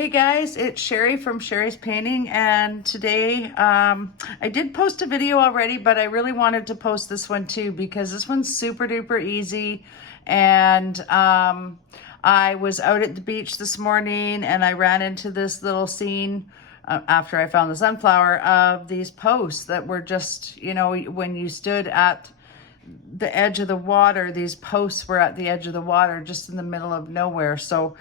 Hey guys, it's Sherry from Sherry's Painting, and today I did post a video already, but I really wanted to post this one too because this one's super duper easy. And I was out at the beach this morning and I ran into this little scene after I found the sunflower of these posts that were just, you know, when you stood at the edge of the water, these posts were at the edge of the water, just in the middle of nowhere. So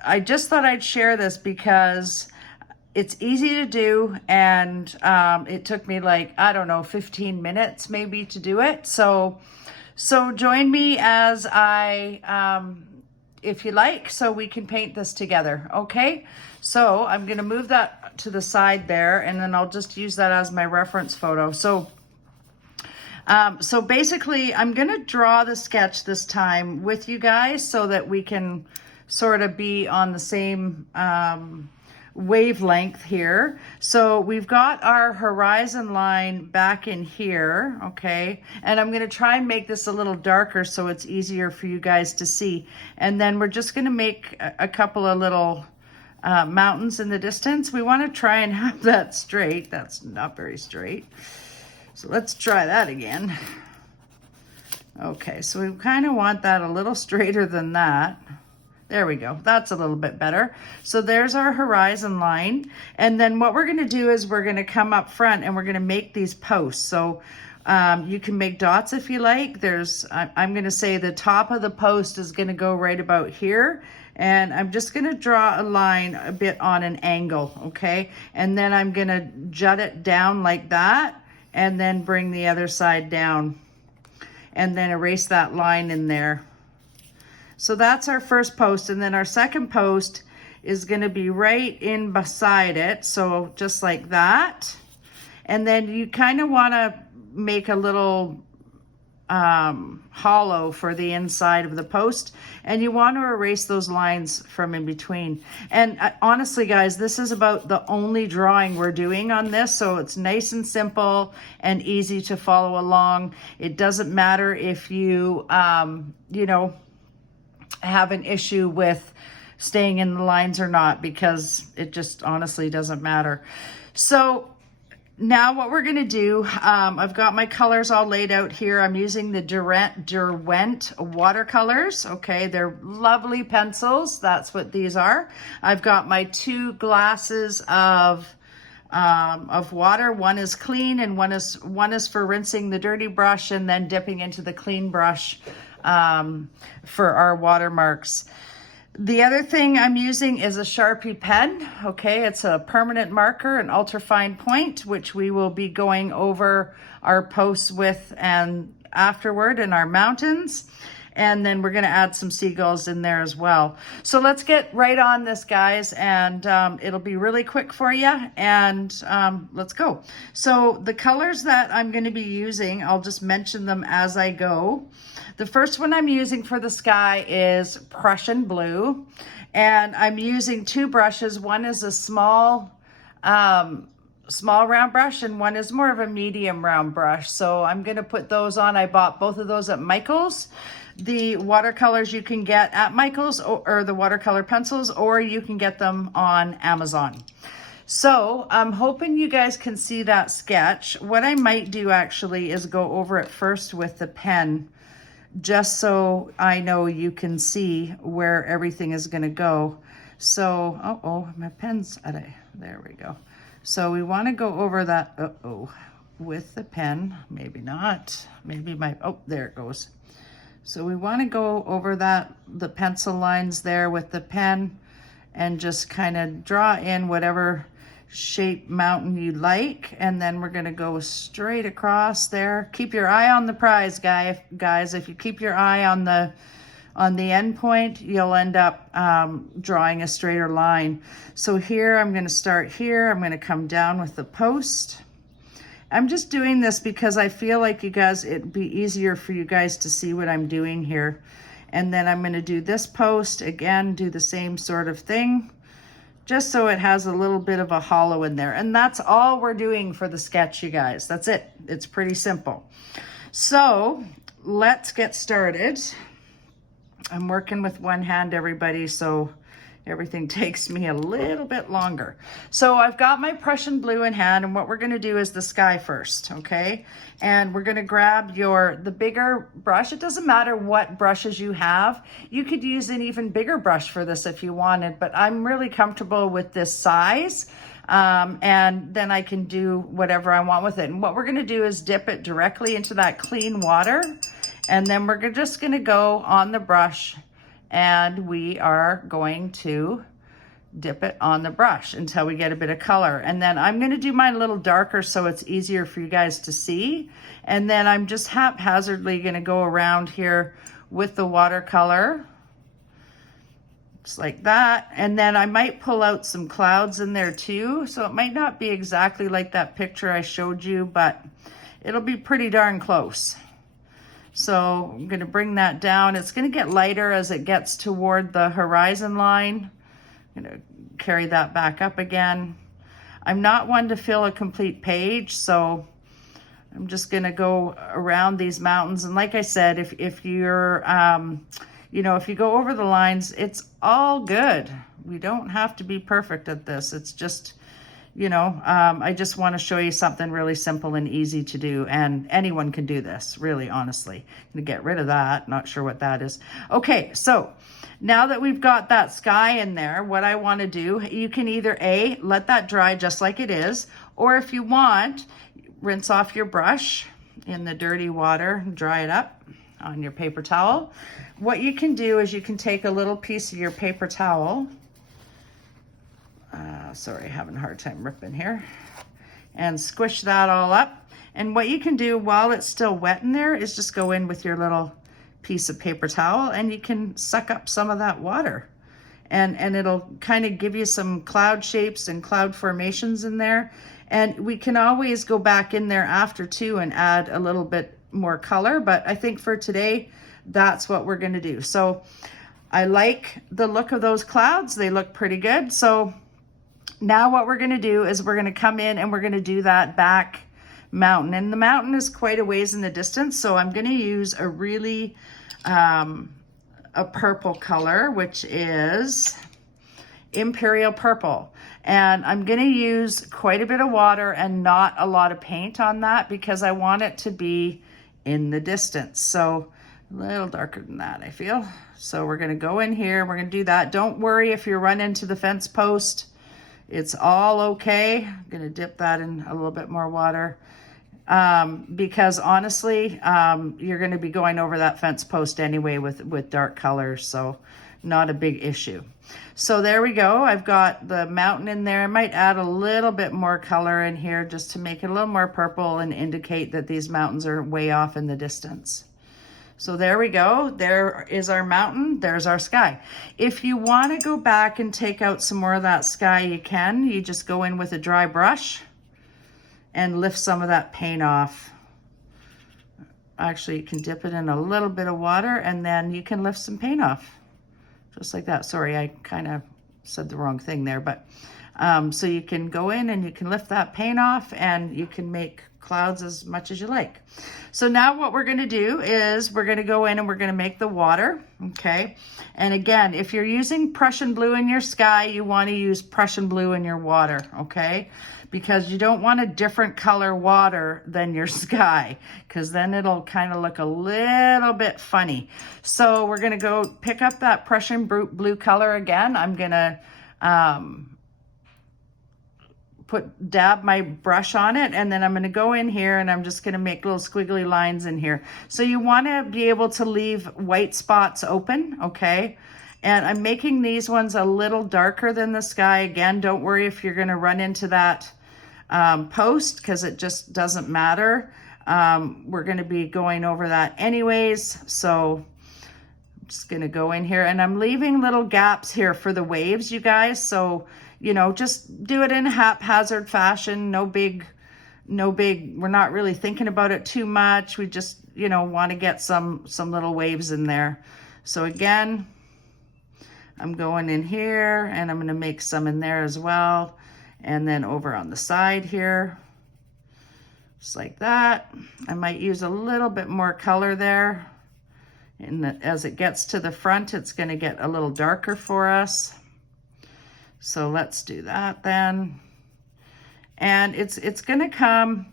I just thought I'd share this because it's easy to do, and it took me like, I don't know, 15 minutes maybe to do it. So join me as if you like, so we can paint this together, okay? So I'm gonna move that to the side there, and then I'll just use that as my reference photo. So basically, I'm going to draw the sketch this time with you guys so that we can sort of be on the same wavelength here. So we've got our horizon line back in here, okay? And I'm going to try and make this a little darker so it's easier for you guys to see. And then we're just going to make a couple of little mountains in the distance. We want to try and have that straight. That's not very straight. So let's try that again. Okay, so we kind of want that a little straighter than that. There we go. That's a little bit better. So there's our horizon line. And then what we're going to do is we're going to come up front and we're going to make these posts. So you can make dots if you like. I'm going to say the top of the post is going to go right about here. And I'm just going to draw a line a bit on an angle, okay? And then I'm going to jut it down like that, and then bring the other side down and then erase that line in there. So that's our first post, and then our second post is going to be right in beside it, so just like that. And then you kind of want to make a little hollow for the inside of the post, and you want to erase those lines from in between. And honestly guys, this is about the only drawing we're doing on this, so it's nice and simple and easy to follow along. It doesn't matter if you you know, have an issue with staying in the lines or not, because it just honestly doesn't matter. So now what we're going to do, I've got my colors all laid out here. I'm using the Derwent watercolors. Okay, they're lovely pencils. That's what these are. I've got my 2 glasses of water. One is clean and one is for rinsing the dirty brush and then dipping into the clean brush for our watermarks. The other thing I'm using is a Sharpie pen, okay? It's a permanent marker, an ultra-fine point, which we will be going over our posts with and afterward in our mountains. And then we're gonna add some seagulls in there as well. So let's get right on this, guys, and it'll be really quick for you, and let's go. So the colors that I'm gonna be using, I'll just mention them as I go. The first one I'm using for the sky is Prussian blue, and I'm using 2 brushes. One is a small round brush, and one is more of a medium round brush. So I'm gonna put those on. I bought both of those at Michael's. The watercolors you can get at Michael's, or the watercolor pencils, or you can get them on Amazon. So I'm hoping you guys can see that sketch. What I might do actually is go over it first with the pen, just so I know you can see where everything is going to go. So, oh, my pen's at there we go. So we want to go over that, with the pen. Maybe not, maybe there it goes. So we want to go over the pencil lines there with the pen and just kind of draw in whatever shape mountain you like, and then we're going to go straight across there. Keep your eye on the prize, guys. If you keep your eye on the end point, you'll end up drawing a straighter line. So here I'm going to start here. I'm going to come down with the post. I'm just doing this because I feel like it'd be easier for you guys to see what I'm doing here. And then I'm going to do this post again, do the same sort of thing, just so it has a little bit of a hollow in there. And that's all we're doing for the sketch, you guys. That's it. It's pretty simple. So let's get started. I'm working with one hand, everybody, so Everything takes me a little bit longer. So I've got my Prussian blue in hand, and what we're gonna do is the sky first, okay? And we're gonna grab the bigger brush. It doesn't matter what brushes you have. You could use an even bigger brush for this if you wanted, but I'm really comfortable with this size. And then I can do whatever I want with it. And what we're gonna do is dip it directly into that clean water. And then we're just gonna go on the brush, and we are going to dip it on the brush until we get a bit of color. And then I'm gonna do mine a little darker so it's easier for you guys to see. And then I'm just haphazardly gonna go around here with the watercolor, just like that. And then I might pull out some clouds in there too. So it might not be exactly like that picture I showed you, but it'll be pretty darn close. So I'm going to bring that down. It's going to get lighter as it gets toward the horizon line. I'm going to carry that back up again. I'm not one to fill a complete page, so I'm just going to go around these mountains. And like I said, if you're, you know, if you go over the lines, it's all good. We don't have to be perfect at this. It's just, you know, I just want to show you something really simple and easy to do, and anyone can do this, really, honestly. I'm gonna get rid of that, not sure what that is. Okay, so now that we've got that sky in there, what I want to do, you can either let that dry just like it is, or if you want, rinse off your brush in the dirty water, dry it up on your paper towel. What you can do is you can take a little piece of your paper towel. Sorry, having a hard time ripping here. And squish that all up. And what you can do while it's still wet in there is just go in with your little piece of paper towel, and you can suck up some of that water. And it'll kind of give you some cloud shapes and cloud formations in there. And we can always go back in there after too and add a little bit more color. But I think for today, that's what we're gonna do. So I like the look of those clouds. They look pretty good. So now what we're gonna do is we're gonna come in and we're gonna do that back mountain. And the mountain is quite a ways in the distance. So I'm gonna use a really, a purple color, which is Imperial Purple. And I'm gonna use quite a bit of water and not a lot of paint on that because I want it to be in the distance. So a little darker than that, I feel. So we're gonna go in here, we're gonna do that. Don't worry if you run into the fence post. It's all okay. I'm gonna dip that in a little bit more water because honestly, you're gonna be going over that fence post anyway with dark colors, so not a big issue. So there we go. I've got the mountain in there. I might add a little bit more color in here just to make it a little more purple and indicate that these mountains are way off in the distance. So there we go. There is our mountain. There's our sky. If you want to go back and take out some more of that sky, you can. You just go in with a dry brush and lift some of that paint off. Actually, you can dip it in a little bit of water and then you can lift some paint off. Just like that. Sorry, I kind of said the wrong thing there, but so you can go in and you can lift that paint off and you can make clouds as much as you like. So now what we're going to do is we're going to go in and we're going to make the water. Okay. And again, if you're using Prussian blue in your sky, you want to use Prussian blue in your water. Okay. Because you don't want a different color water than your sky, because then it'll kind of look a little bit funny. So we're going to go pick up that Prussian blue color again. I'm going to dab my brush on it, and then I'm going to go in here and I'm just going to make little squiggly lines in here. So you want to be able to leave white spots open, okay? And I'm making these ones a little darker than the sky. Again, don't worry if you're going to run into that post, because it just doesn't matter. We're going to be going over that anyways. So I'm just going to go in here and I'm leaving little gaps here for the waves, you guys. So, you know, just do it in a haphazard fashion. No big, we're not really thinking about it too much. We just, you know, want to get some little waves in there. So again, I'm going in here and I'm going to make some in there as well. And then over on the side here, just like that. I might use a little bit more color there. And as it gets to the front, it's going to get a little darker for us. So let's do that then. And it's gonna come,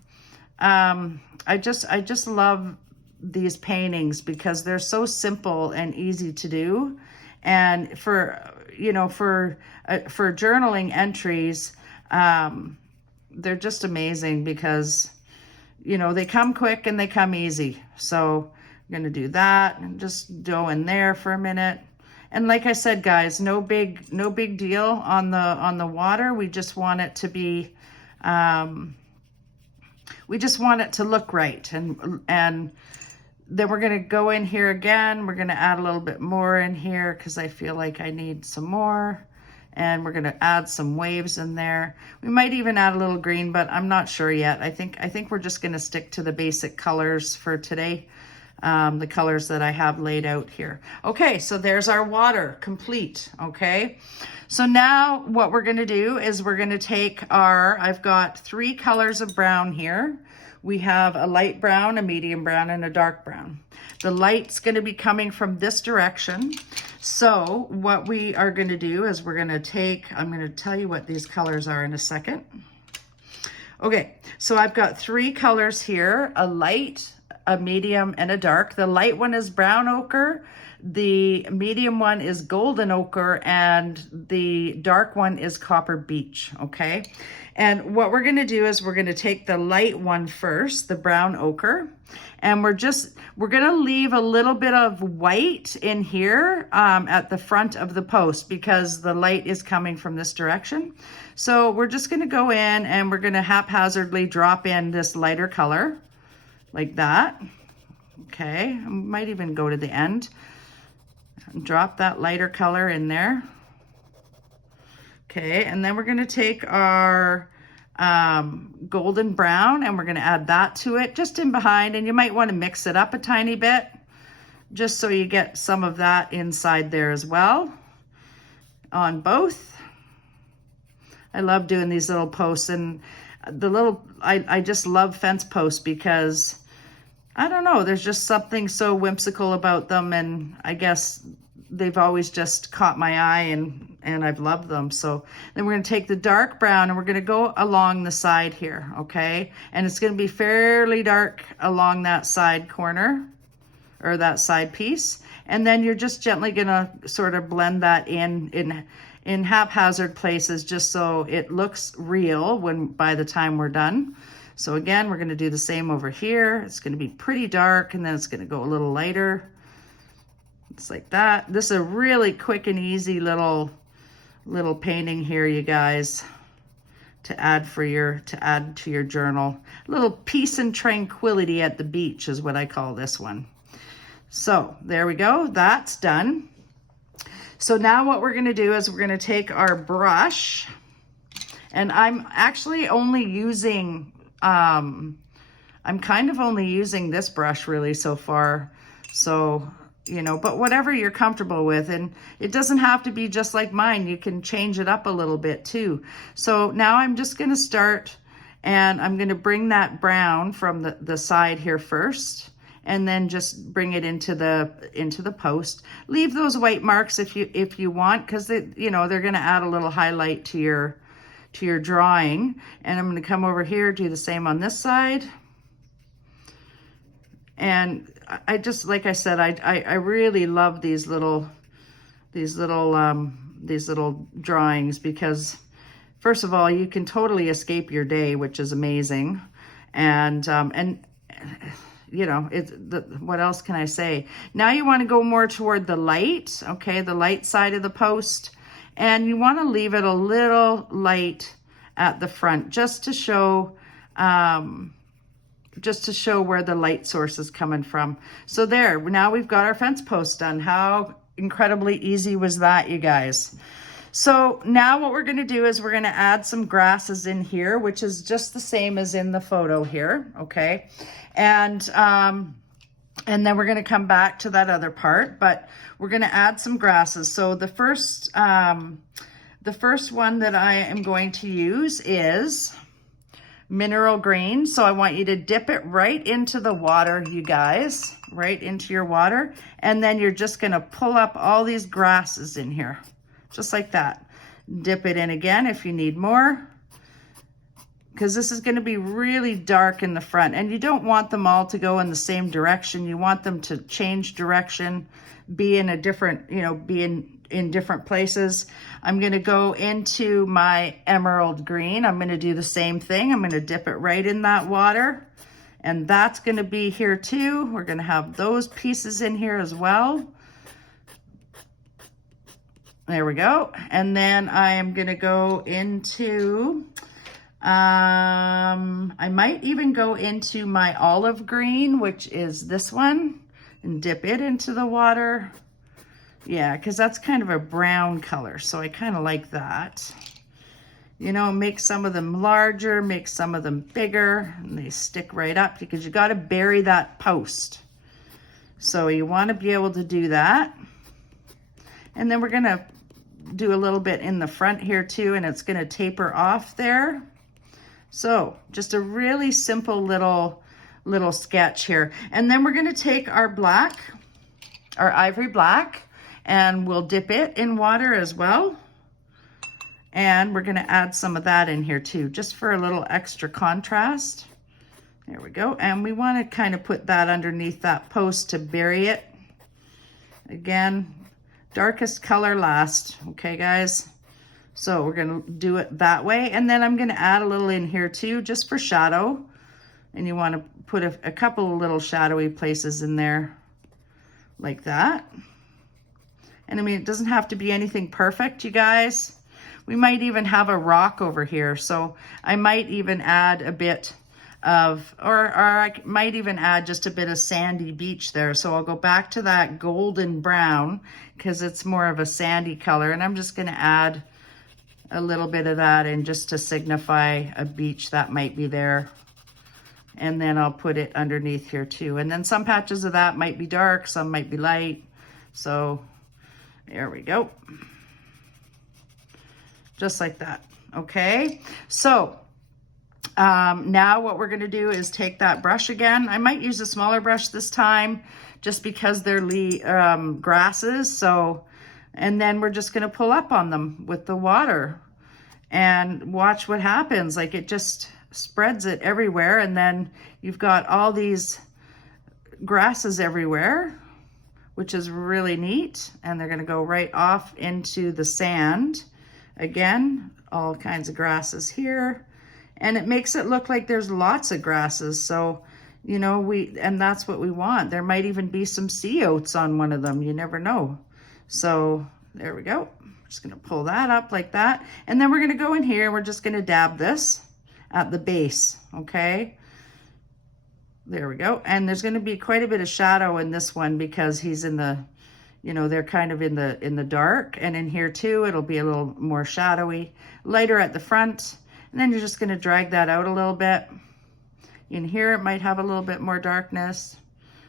I just love these paintings because they're so simple and easy to do. And for, you know, for journaling entries, they're just amazing because, you know, they come quick and they come easy. So I'm gonna do that and just go in there for a minute. And like I said, guys, no big deal on the water. We just want it to be, we just want it to look right. And then we're gonna go in here again. We're gonna add a little bit more in here because I feel like I need some more. And we're gonna add some waves in there. We might even add a little green, but I'm not sure yet. I think we're just gonna stick to the basic colors for today. The colors that I have laid out here. Okay, so there's our water complete, okay? So now what we're gonna do is we're gonna take I've got 3 colors of brown here. We have a light brown, a medium brown, and a dark brown. The light's gonna be coming from this direction. So what we are gonna do is we're gonna take, I'm gonna tell you what these colors are in a second. Okay, so I've got 3 colors here, a light, a medium, and a dark. The light one is brown ochre, the medium one is golden ochre, and the dark one is copper beech, okay? And what we're gonna do is we're gonna take the light one first, the brown ochre, and we're gonna leave a little bit of white in here at the front of the post because the light is coming from this direction. So we're just gonna go in and we're gonna haphazardly drop in this lighter color like that. Okay, I might even go to the end. Drop that lighter color in there. Okay, and then we're gonna take our golden brown and we're gonna add that to it just in behind, and you might wanna mix it up a tiny bit just so you get some of that inside there as well on both. I love doing these little posts, and I just love fence posts because I don't know, there's just something so whimsical about them, and I guess they've always just caught my eye and I've loved them. So then we're gonna take the dark brown and we're gonna go along the side here, okay? And it's gonna be fairly dark along that side corner or that side piece. And then you're just gently gonna sort of blend that in haphazard places just so it looks real by the time we're done. So again, we're gonna do the same over here. It's gonna be pretty dark and then it's gonna go a little lighter. It's like that. This is a really quick and easy little painting here, you guys, to add to your journal. A little peace and tranquility at the beach is what I call this one. So there we go, that's done. So now what we're gonna do is we're gonna take our brush, and I'm actually only using, I'm kind of only using this brush really so far. So, you know, but whatever you're comfortable with, and it doesn't have to be just like mine. You can change it up a little bit too. So now I'm just gonna start, and I'm gonna bring that brown from the side here first, and then just bring it into the post. Leave those white marks if you want, because you know, they're gonna add a little highlight to your drawing. And I'm gonna come over here, do the same on this side. And I just, like I said, I really love these little drawings because, first of all, you can totally escape your day, which is amazing. And you know, what else can I say? Now you want to go more toward the light, okay, the light side of the post, and you want to leave it a little light at the front just to show where the light source is coming from. So there, now we've got our fence post done. How incredibly easy was that, you guys? So now what we're gonna do is we're gonna add some grasses in here, which is just the same as in the photo here, okay? And then we're gonna come back to that other part, but we're gonna add some grasses. So the first one that I am going to use is mineral green. So I want you to dip it right into the water, you guys, right into your water. And then you're just gonna pull up all these grasses in here, just like that. Dip it in again if you need more, because this is going to be really dark in the front, and you don't want them all to go in the same direction. You want them to change direction, be in a different, be in different places. I'm going to go into my emerald green. I'm going to do the same thing. I'm going to dip it right in that water, and that's going to be here too. We're going to have those pieces in here as well. There we go. And then I am going to go into, I might even go into my olive green, which is this one, and dip it into the water. Yeah, because that's kind of a brown color, so I kind of like that. Make some of them larger, make some of them bigger, and they stick right up because you got to bury that post. So you want to be able to do that. And then we're going to do a little bit in the front here too, and it's going to taper off there. So just a really simple little sketch here. And then we're going to take our black, our ivory black, and we'll dip it in water as well. And we're going to add some of that in here too, just for a little extra contrast. There we go. And we want to kind of put that underneath that post to bury it. Again, darkest color last. Okay, guys? So we're going to do it that way. And then I'm going to add a little in here too, just for shadow. And you want to put a couple of little shadowy places in there like that. And I mean, it doesn't have to be anything perfect, you guys. We might even have a rock over here. So I might even add a bit of, or I might even add just a bit of sandy beach there. So I'll go back to that golden brown because it's more of a sandy color. And I'm just going to add a little bit of that in just to signify a beach that might be there. And then I'll put it underneath here too. And then some patches of that might be dark, some might be light. So there we go. Just like that. Okay. So now what we're going to do is take that brush again. I might use a smaller brush this time just because they're grasses. So, and then we're just going to pull up on them with the water and watch what happens. Like it just spreads it everywhere. And then you've got all these grasses everywhere, which is really neat. And they're going to go right off into the sand. Again, all kinds of grasses here. And it makes it look like there's lots of grasses. So, and that's what we want. There might even be some sea oats on one of them. You never know. So there we go. I'm just going to pull that up like that. And then we're going to go in here. We're just going to dab this at the base. Okay. There we go. And there's going to be quite a bit of shadow in this one because he's in the, they're kind of in the dark. And in here too, it'll be a little more shadowy, lighter at the front. And then you're just going to drag that out a little bit. In here, it might have a little bit more darkness.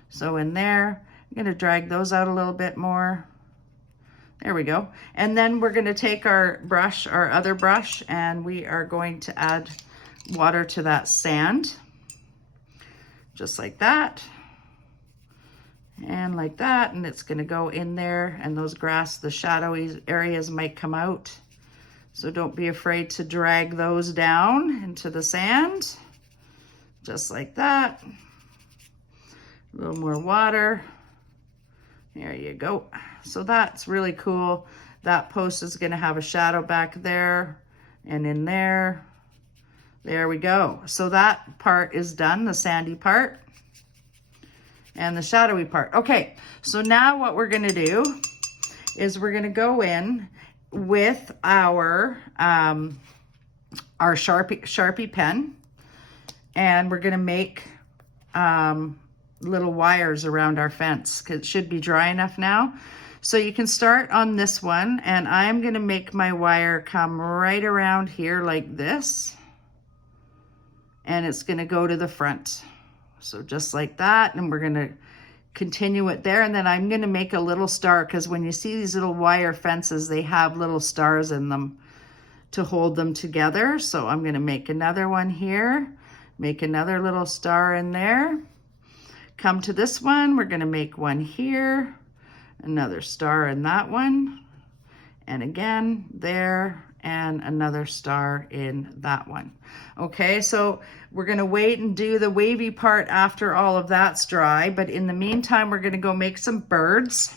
So in there, I'm going to drag those out a little bit more. There we go. And then we're going to take our brush, our other brush, and we are going to add water to that sand. Just like that. And like that. And it's going to go in there. And those grass, the shadowy areas might come out. So don't be afraid to drag those down into the sand. Just like that. A little more water. There you go. So that's really cool. That post is going to have a shadow back there and in there. There we go. So that part is done, the sandy part and the shadowy part. Okay, so now what we're going to do is we're going to go in with our Sharpie pen, and we're going to make little wires around our fence because it should be dry enough now. So you can start on this one, and I'm going to make my wire come right around here like this, and it's going to go to the front. So just like that, and we're going to continue it there. And then I'm going to make a little star because when you see these little wire fences, they have little stars in them to hold them together. So I'm going to make another one here, make another little star in there. Come to this one, we're going to make one here, another star in that one, and again there, and another star in that one. Okay, so we're gonna wait and do the wavy part after all of that's dry, but in the meantime, we're gonna go make some birds.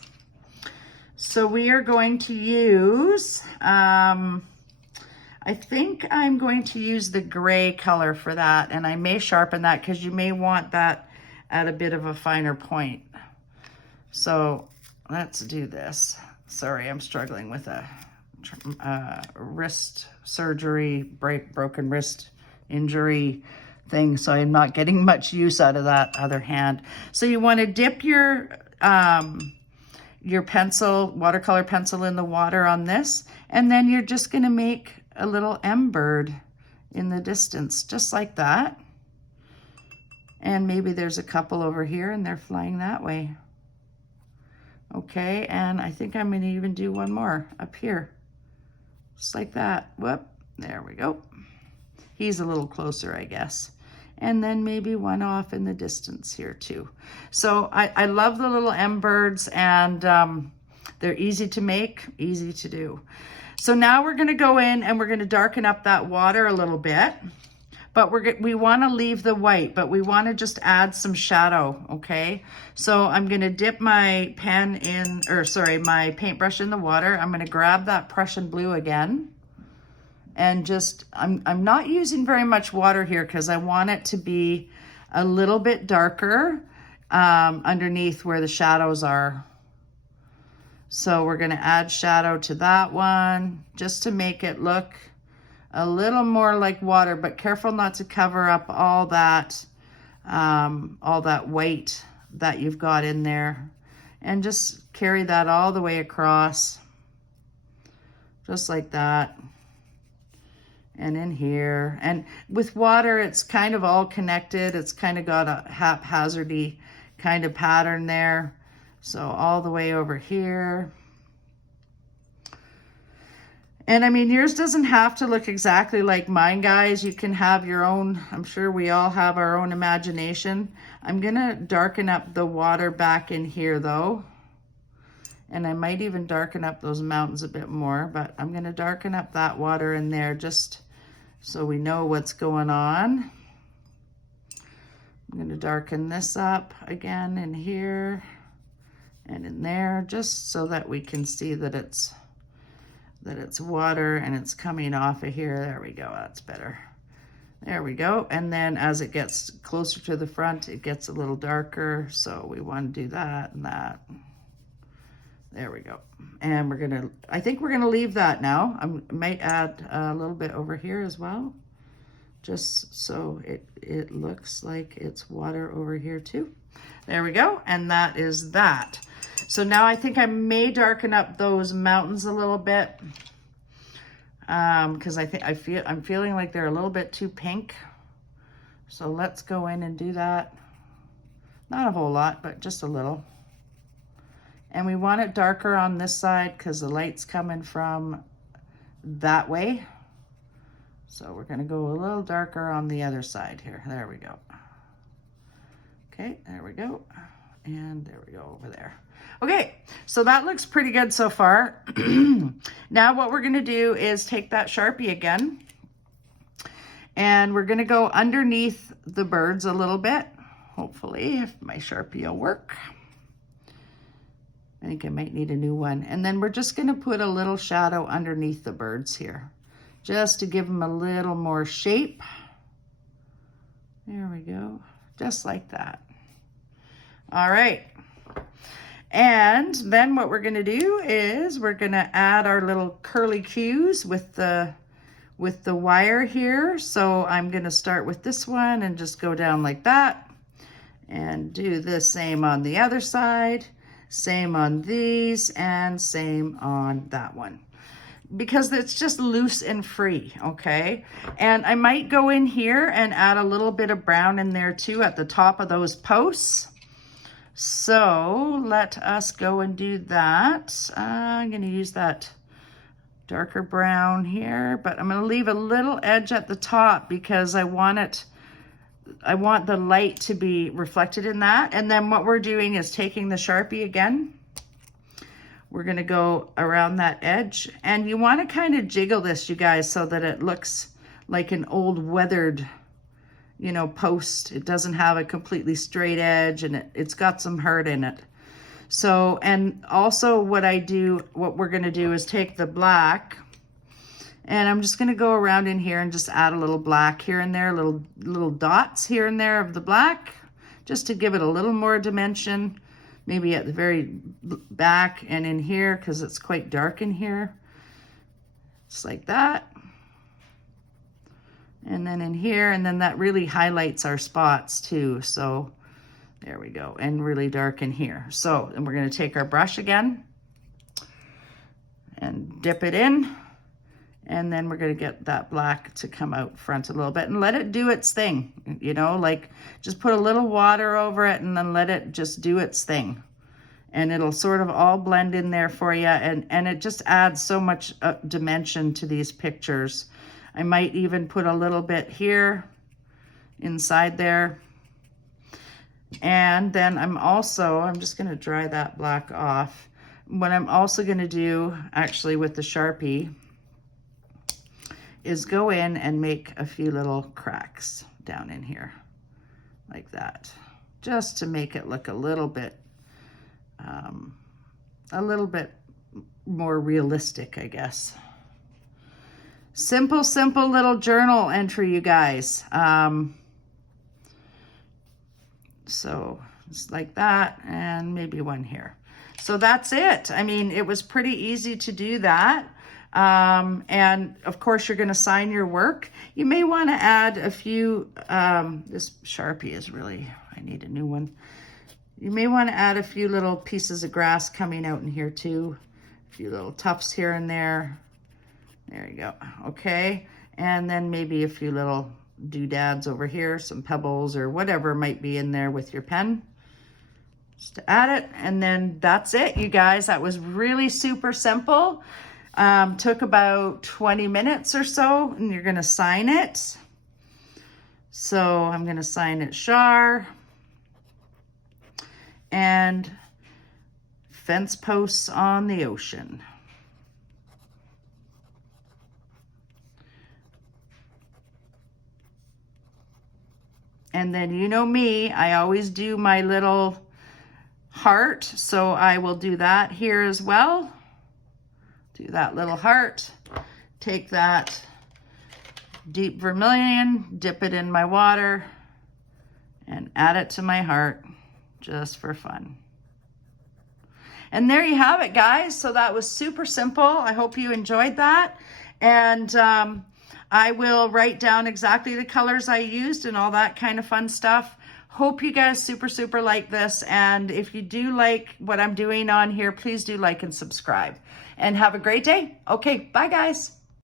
So we are going to use, I think I'm going to use the gray color for that, and I may sharpen that because you may want that at a bit of a finer point. So let's do this. Sorry, I'm struggling with a wrist surgery, broken wrist injury thing, so I'm not getting much use out of that other hand. So you want to dip your pencil, watercolor pencil, in the water on this, and then you're just going to make a little M bird in the distance, just like that. And maybe there's a couple over here and they're flying that way. Okay, and I think I'm going to even do one more up here. Just like that. Whoop, there we go. He's a little closer, I guess. And then maybe one off in the distance here too. So I love the little M birds, and they're easy to make, easy to do. So now we're gonna go in and we're gonna darken up that water a little bit, but we wanna leave the white, but we wanna just add some shadow, okay? So I'm gonna dip my pen in, or sorry, my paintbrush in the water. I'm gonna grab that Prussian blue again, and just, I'm not using very much water here because I want it to be a little bit darker underneath where the shadows are. So we're gonna add shadow to that one just to make it look a little more like water, but careful not to cover up all that white that you've got in there. And just carry that all the way across, just like that. And in here, and with water, it's kind of all connected. It's kind of got a haphazardy kind of pattern there. So all the way over here. And I mean, yours doesn't have to look exactly like mine, guys. You can have your own, I'm sure we all have our own imagination. I'm gonna darken up the water back in here though. And I might even darken up those mountains a bit more, but I'm gonna darken up that water in there just so we know what's going on. I'm gonna darken this up again in here and in there, just so that we can see that it's water and it's coming off of here. There we go, that's better. There we go. And then as it gets closer to the front, it gets a little darker. So we want to do that and that. There we go. And I think we're gonna leave that now. I might add a little bit over here as well, just so it looks like it's water over here too. There we go. And that is that. So now I think I may darken up those mountains a little bit, because I'm feeling like they're a little bit too pink. So let's go in and do that. Not a whole lot, but just a little. And we want it darker on this side because the light's coming from that way. So we're gonna go a little darker on the other side here. There we go. Okay, there we go. And there we go over there. Okay, so that looks pretty good so far. Now what we're gonna do is take that Sharpie again, and we're gonna go underneath the birds a little bit. Hopefully, if my Sharpie will work. I think I might need a new one. And then we're just gonna put a little shadow underneath the birds here, just to give them a little more shape. There we go, just like that. All right. And then what we're gonna do is we're gonna add our little curly cues with the wire here. So I'm gonna start with this one and just go down like that and do the same on the other side. Same on these, and same on that one, because it's just loose and free, okay? And I might go in here and add a little bit of brown in there too at the top of those posts. So let us go and do that. I'm gonna use that darker brown here, but I'm gonna leave a little edge at the top because I want the light to be reflected in that. And then what we're doing is taking the Sharpie again. we're gonna go around that edge. And you wanna kind of jiggle this, you guys, so that it looks like an old weathered, you know, post. It doesn't have a completely straight edge, and it's got some hurt in it. So, and also what we're gonna do is take the black, and I'm just gonna go around in here and just add a little black here and there, little dots here and there of the black, just to give it a little more dimension, maybe at the very back and in here, because it's quite dark in here. Just like that. And then in here, and then that really highlights our spots too. So there we go, and really dark in here. So, and we're gonna take our brush again and dip it in. And then we're gonna get that black to come out front a little bit and let it do its thing. You know, like just put a little water over it and then let it just do its thing. And it'll sort of all blend in there for you. And it just adds so much dimension to these pictures. I might even put a little bit here inside there. And then I'm just gonna dry that black off. What I'm also gonna do, actually with the Sharpie, is go in and make a few little cracks down in here, like that, just to make it look a little bit more realistic, I guess. Simple little journal entry, you guys. So it's like that, and maybe one here. So that's it. I mean, it was pretty easy to do that. And of course you're going to sign your work. You may want to add a few, this Sharpie is really, I need a new one. You may want to add a few little pieces of grass coming out in here too. A few little tufts here and there. There you go. Okay. And then maybe a few little doodads over here, some pebbles or whatever might be in there with your pen. Just to add it. And then that's it, you guys. That was really super simple. Took about 20 minutes or so, and you're gonna sign it. So I'm gonna sign it Char. And fence posts on the ocean. And then you know me, I always do my little heart, so I will do that here as well. Do that little heart, take that deep vermilion, dip it in my water, and add it to my heart just for fun. And there you have it, guys. So that was super simple. I hope you enjoyed that. And I will write down exactly the colors I used and all that kind of fun stuff. Hope you guys super like this. And if you do like what I'm doing on here, please do like and subscribe. And have a great day. Okay, bye guys.